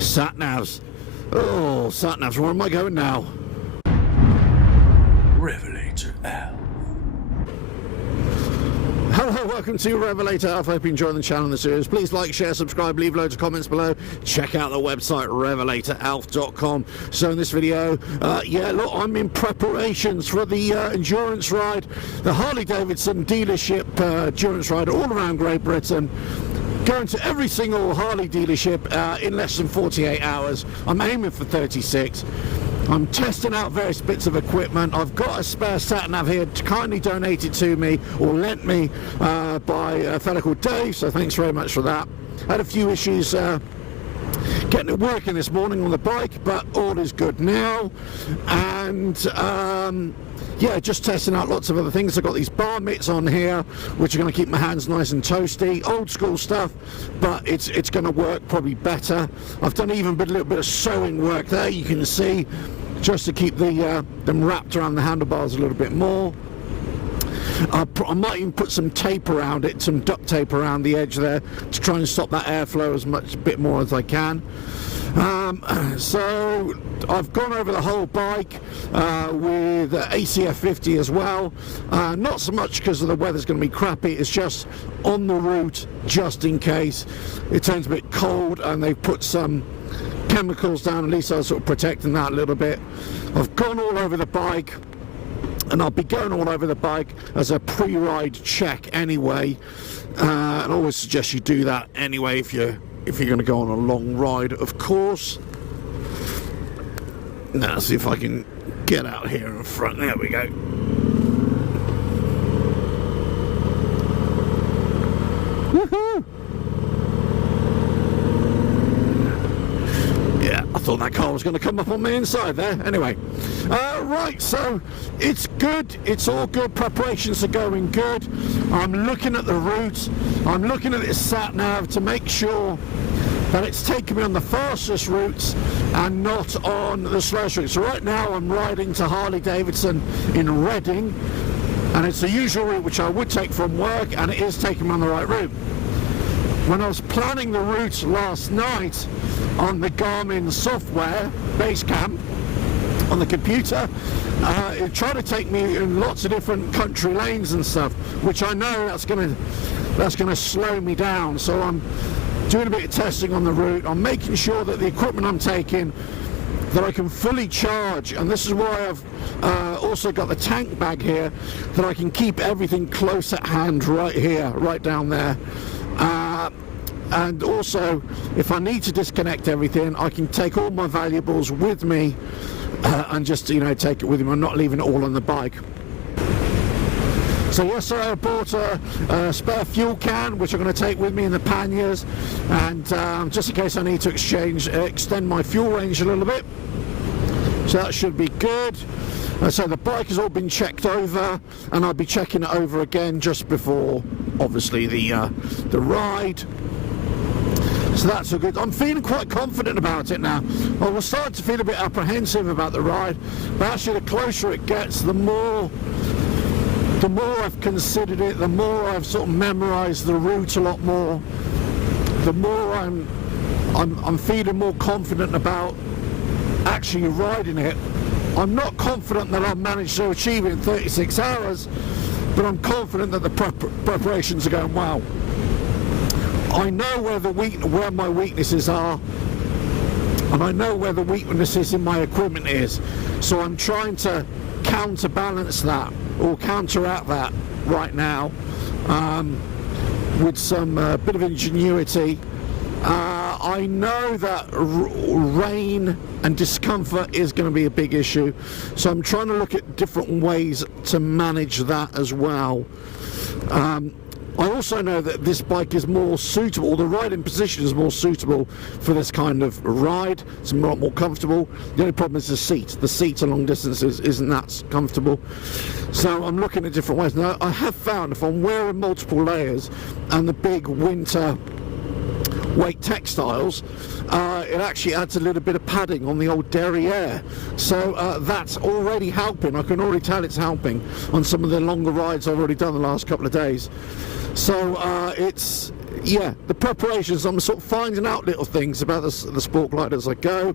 Sat-navs. Oh, sat-navs, where am I going now? RevelatorAlf. Hello, welcome to RevelatorAlf. I hope you enjoy the channel and the series. Please like, share, subscribe, leave loads of comments below. Check out the website, RevelatorAlf.com. So in this video, look, I'm in preparations for the endurance ride, the Harley Dealership Endurance ride all around Great Britain. Going to every single Harley dealership in less than 48 hours. I'm aiming for 36. I'm testing out various bits of equipment. I've got a spare sat-nav here, kindly donated to me or lent me by a fellow called Dave, so thanks very much for that. Had a few issues getting it working this morning on the bike, but all is good now. And yeah, just testing out lots of other things. I've got these bar mitts on here, which are going to keep my hands nice and toasty. Old school stuff, but it's going to work probably better. I've done even a little bit of sewing work there, you can see, just to keep them wrapped around the handlebars a little bit more. I might even put some tape around it, some duct tape around the edge there to try and stop that airflow a bit more as I can. So I've gone over the whole bike with ACF 50 as well, not so much because the weather's going to be crappy, it's just on the route just in case it turns a bit cold, and they've put some chemicals down, at least I was sort of protecting that a little bit. I've gone all over the bike, and I'll be going all over the bike as a pre-ride check anyway, and I always suggest you do that anyway if you're going to go on a long ride, of course. Now, see if I can get out here in front. There we go. Woohoo! Yeah, I thought that car was going to come up on me inside there. Anyway, right, so it's good. It's all good. Preparations are going good. I'm looking at the route. I'm looking at this sat-nav to make sure that it's taking me on the fastest routes and not on the slowest routes. So right now I'm riding to Harley Davidson in Reading, and it's the usual route which I would take from work, and it is taking me on the right route. When I was planning the route last night on the Garmin software, Basecamp, on the computer, it tried to take me in lots of different country lanes and stuff, which I know that's gonna slow me down. So I'm doing a bit of testing on the route. I'm making sure that the equipment I'm taking, that I can fully charge, and this is why I've also got the tank bag here, that I can keep everything close at hand right here, right down there. And also, if I need to disconnect everything, I can take all my valuables with me and just, take it with me. I'm not leaving it all on the bike. So yesterday I bought a spare fuel can, which I'm going to take with me in the panniers, and just in case I need to extend my fuel range a little bit. So that should be good. So the bike has all been checked over, and I'll be checking it over again just before, obviously, the ride. So that's all good. I'm feeling quite confident about it now. I was starting to feel a bit apprehensive about the ride, but actually the closer it gets, the more I've considered it, the more I've sort of memorized the route a lot more, the more I'm feeling more confident about actually riding it. I'm not confident that I'll manage to achieve it in 36 hours, but I'm confident that the preparations are going well. I know where my weaknesses are, and I know where the weaknesses in my equipment is, so I'm trying to counterbalance that, or counteract that right now, with some bit of ingenuity. I know that rain and discomfort is going to be a big issue, so I'm trying to look at different ways to manage that as well. I also know that this bike is more suitable, the riding position is more suitable for this kind of ride. It's a lot more comfortable. The only problem is the seat. The seat on long distances isn't that comfortable. So I'm looking at different ways. Now, I have found if I'm wearing multiple layers and the big winter weight textiles, it actually adds a little bit of padding on the old derriere. So that's already helping. I can already tell it's helping on some of the longer rides I've already done the last couple of days. So it's yeah, the preparations, I'm sort of finding out little things about the sport glide as I go.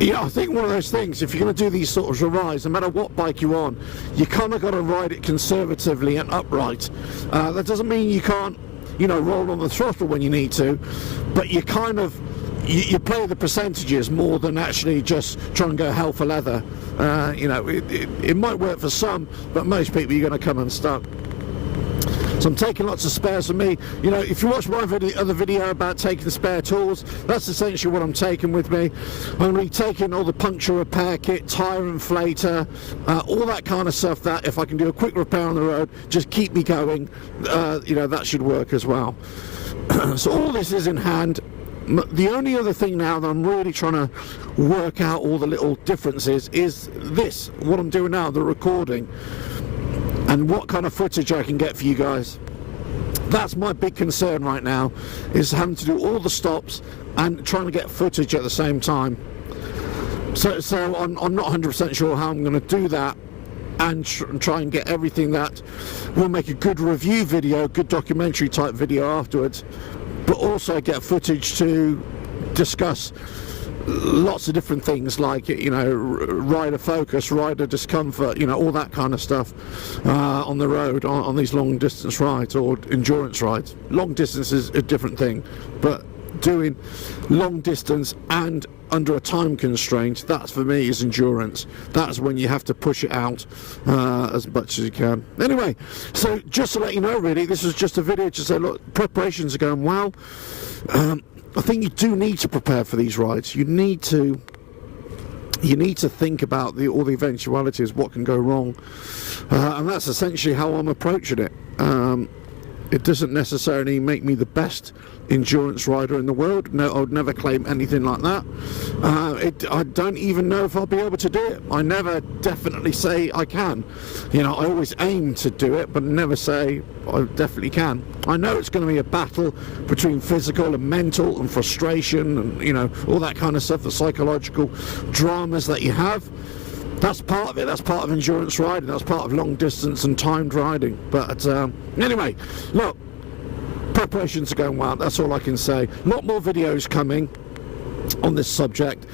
Yeah, I think one of those things, if you're going to do these sort of rides, no matter what bike you're on, you kind of got to ride it conservatively and upright. That doesn't mean you can't, you know, roll on the throttle when you need to, but you kind of, you play the percentages more than actually just try and go hell for leather. You know, it might work for some, but most people you're going to come unstuck. So I'm taking lots of spares with me. You know, if you watch my other video about taking spare tools, that's essentially what I'm taking with me. I'm going to be taking all the puncture repair kit, tyre inflator, all that kind of stuff that if I can do a quick repair on the road, just keep me going, you know, that should work as well. So all this is in hand. The only other thing now that I'm really trying to work out all the little differences is this, what I'm doing now, the recording, and what kind of footage I can get for you guys. That's my big concern right now, is having to do all the stops and trying to get footage at the same time. So I'm not 100% sure how I'm going to do that, and try and get everything that will make a good review video, good documentary type video afterwards, but also get footage to discuss lots of different things like, you know, rider focus, rider discomfort, you know, all that kind of stuff on the road on these long distance rides or endurance rides. Long distance is a different thing, but doing long distance and under a time constraint, that's for me is endurance. That's when you have to push it out as much as you can. Anyway, so just to let you know, really, this is just a video to say, look, preparations are going well. I think you do need to prepare for these rides. You need to think about all the eventualities, what can go wrong, and that's essentially how I'm approaching it. It doesn't necessarily make me the best endurance rider in the world. No, I would never claim anything like that. I don't even know if I'll be able to do it. I never definitely say I can. You know, I always aim to do it, but never say I definitely can. I know it's going to be a battle between physical and mental and frustration and, you know, all that kind of stuff, the psychological dramas that you have. That's part of it. That's part of endurance riding. That's part of long distance and timed riding. But anyway, look, preparations are going well. That's all I can say. A lot more videos coming on this subject.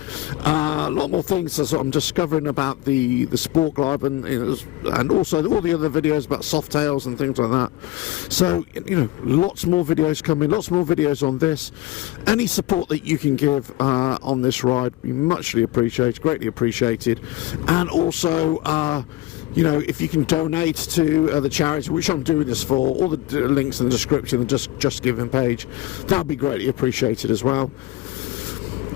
A lot more things as I'm discovering about the sport glide and also all the other videos about Softails and things like that. So, you know, lots more videos coming, lots more videos on this. Any support that you can give on this ride, be muchly appreciated, greatly appreciated. And also, you know, if you can donate to the charity, which I'm doing this for, all the links in the description and just giving page, that would be greatly appreciated as well.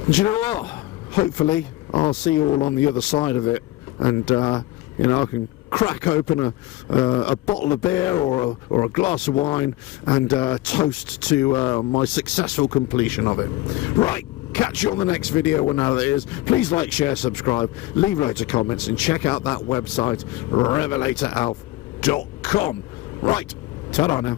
And you know what? Hopefully I'll see you all on the other side of it, and you know, I can crack open a bottle of beer or a glass of wine and toast to my successful completion of it. Right, catch you on the next video whenever it is. Please like, share, subscribe, leave loads of comments, and check out that website, RevelatorAlf.com. Right, ta-da now.